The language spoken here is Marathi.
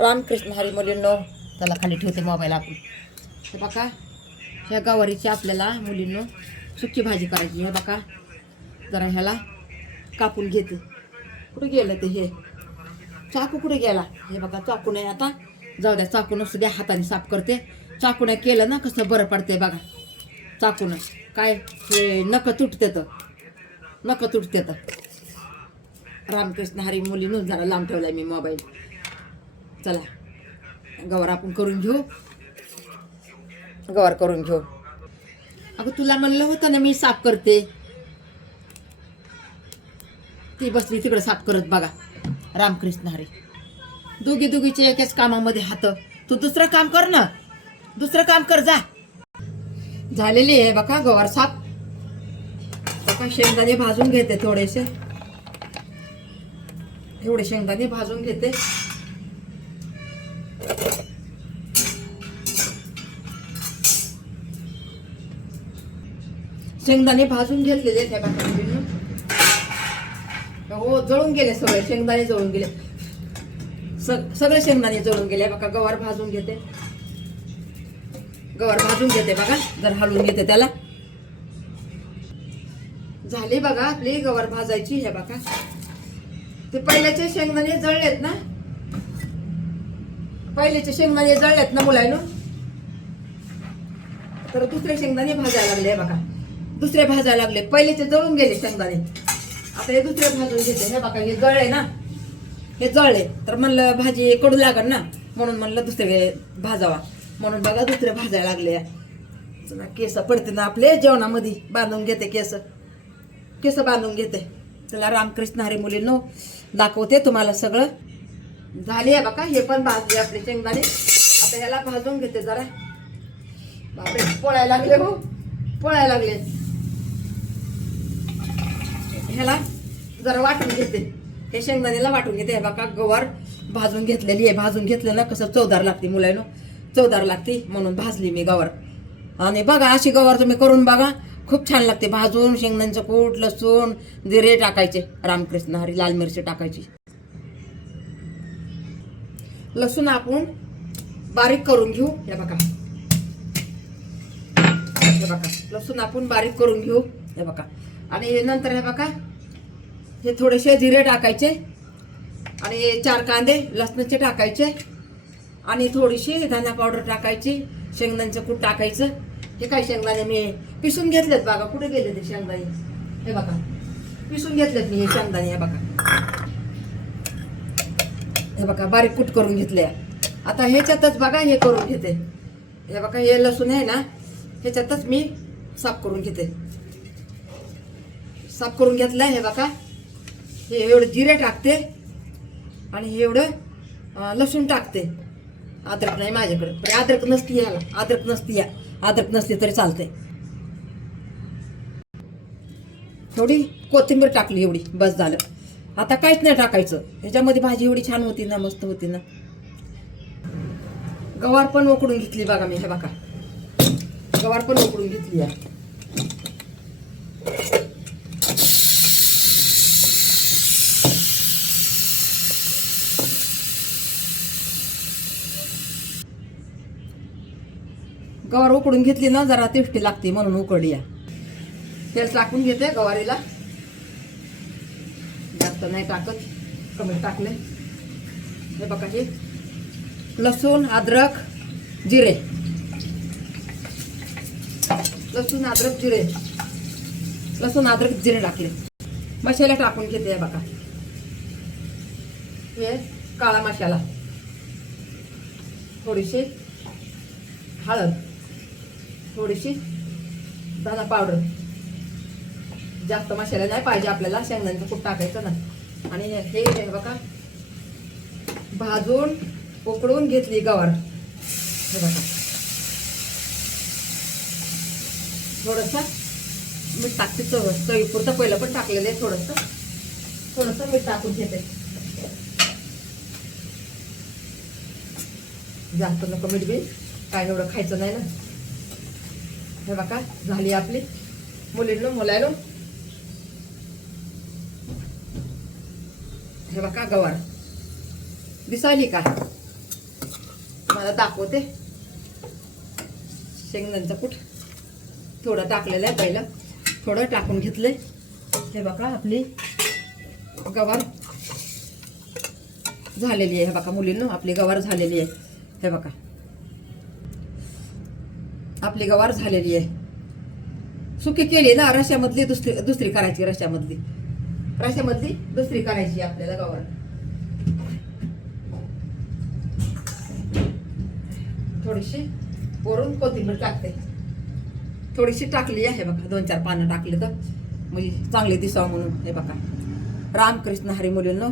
रामकृष्ण हरी मुलींनो, त्याला खाली ठेवते मोबाईल आपण. हे बघा, ह्या गवारीची आपल्याला मुलींनो सुकी भाजी करायची. हे बघा, जरा ह्याला कापून घेते. कुठे गेलं ते हे चाकू, कुठे गेला? हे बघा, चाकू नाही आता. जाऊ द्या, चाकून सुद्धा हाताने साफ करते. चाकूने केलं ना कसं बरं पडते बघा. चाकून काय हे नख तुटते तर. रामकृष्ण हरी मुलींनो, जरा लांब ठेवलाय मी मोबाईल. चला गवार आपण करून घेऊ. अगं तुला म्हणलं होतं ना मी साफ करते. ती बसली तिकडे साफ करत बघा. रामकृष्ण हरी. दोघीचे एकाच कामामध्ये हात. तू दुसरं काम कर ना, दुसरं काम कर जा. झालेली आहे बघा गवार साफ. बघा, शेंगदाणे भाजून घेते थोडेसे. एवढे शेंगदाणे भाजून घेते. शेंगदाणे भाजून घेतलेले आहेत बघा. हो, जळून गेले सगळे शेंगदाणे, जळून गेले सगळे शेंगदाणे जळून गेले बघा. गवार भाजून घेते बघा. जर हलवून घेते त्याला. झाली बघा आपली गवार भाजायची. हे बघा, ते पहिल्याचे शेंगदाणे जळलेत ना, मुलांनो. तर दुसरे शेंगदाणे भाजायला लागले बघा. पहिलेचे जळून गेले शेंगदाणे. आता हे दुसरे भाजून घेते. हे बघा, हे जळले ना, तर म्हणलं भाजी कडू लागल ना, म्हणून म्हणलं दुसरे भाजावा. म्हणून बघा दुसरे भाजायला लागले. केस पडते ना आपले जेवणामध्ये. बांधून घेते केस बांधून घेते. चला रामकृष्ण हरी मुलींनो, दाखवते तुम्हाला सगळं. झाले बघा, हे पण भाजले आपले शेंगदाणे. आता ह्याला भाजून घेते जरा. बापरे, पोळायला लागले. ह्याला जरा वाटून घेते. हे शेंगदाण्याला वाटून घेते. हे बघा, गवार भाजून घेतलेली आहे. भाजून घेतलं ना कसं चवदार लागते मुलांनो, म्हणून भाजली मी गवार. आणि बघा, अशी गवार तुम्ही करून बघा, खूप छान लागते. भाजून शेंगदाण्याचं कूट, लसूण, जिरे टाकायचे. रामकृष्ण हरी. लाल मिरची टाकायची. लसूण आपण बारीक करून घेऊ. हे बघा, लसूण आपण बारीक करून घेऊ. हे बघा, आणि नंतर हे बघा, हे थोडेसे जिरे टाकायचे. आणि 4 कांदे लसणाचे टाकायचे. आणि थोडीशी धना पावडर टाकायची. शेंगदाण्याचं कूट टाकायचं. हे काय शेंगदाणे मी पिसून घेतलेत बघा. कुठे गेले ते शेंगदाणे? हे बघा, पिसून घेतलेत मी हे शेंगदाणे. हे बघा, बारीक कूट करून घेतले. आता ह्याच्यातच बघा हे करून घेते. हे बघा, हे लसूण आहे ना, ह्याच्यातच मी साफ करून घेते. साफ करून घेतलं. हे बघा, हे एवढं जिरे टाकते. आणि हे एवढं लसूण टाकते. अद्रक नाही माझ्याकडे, पण अद्रक नसती तरी चालते. थोडी कोथिंबीर टाकली एवढी, बस झालं. आता काहीच नाही टाकायचं. ह्याच्यामध्ये भाजी एवढी छान होती ना, मस्त होती ना. गवार पण उकडून घेतली बघा मी. हे बघा, गवार पण उकडून घेतली आहे. गवार उकडून घेतली ना, जरा टेस्टी लागते म्हणून उकडली आहे. तेल टाकून घेते गवारीला. जास्त नाही टाकत, कमी टाकले. हे बघा, हे लसूण, अद्रक, जिरे. लसूण अद्रक जिरे टाकले. मसाला टाकून घेते. हे बघा, हे काळा मसाला, थोडीशी हळद, थोडीशी धना पावडर. जास्त मसाला नाही पाहिजे आपल्याला. शेंगदाण्याचं कूट टाकायचं ना. आणि हे बघा, भाजून उकडून घेतली गवार. हे बघा, थोडंसं मीठ टाकते. चवीपुरतं पहिलं पण टाकलेलं आहे. थोडंसं मीठ टाकून घेते. जास्त नको मीठ बी, काय एवढं खायचं नाही ना. हे बघा, झाली आपली मुलायलो. हे बघा, गवार दिसायली का? तुम्हाला दाखवते. शेंगदाण्याचं कूट थोडं टाकलेलं आहे, पहिलं थोडं टाकून घेतलंय. हे बघा आपली गवार झालेली आहे. हे बघा मुलींनो, आपली गवार झालेली आहे. हे बघा आपली गवार झालेली आहे. सुकी केली ना, रश्यामधली दुसरी करायची. रश्यामधली दुसरी करायची आपल्याला गवार. थोडीशी वरून कोथिंबीर टाकते. थोडीशी टाकली आहे बघा, 2-4 पानं टाकली तर म्हणजे चांगले दिसावं म्हणून. हे बघा रामकृष्ण हरी मुलींनो.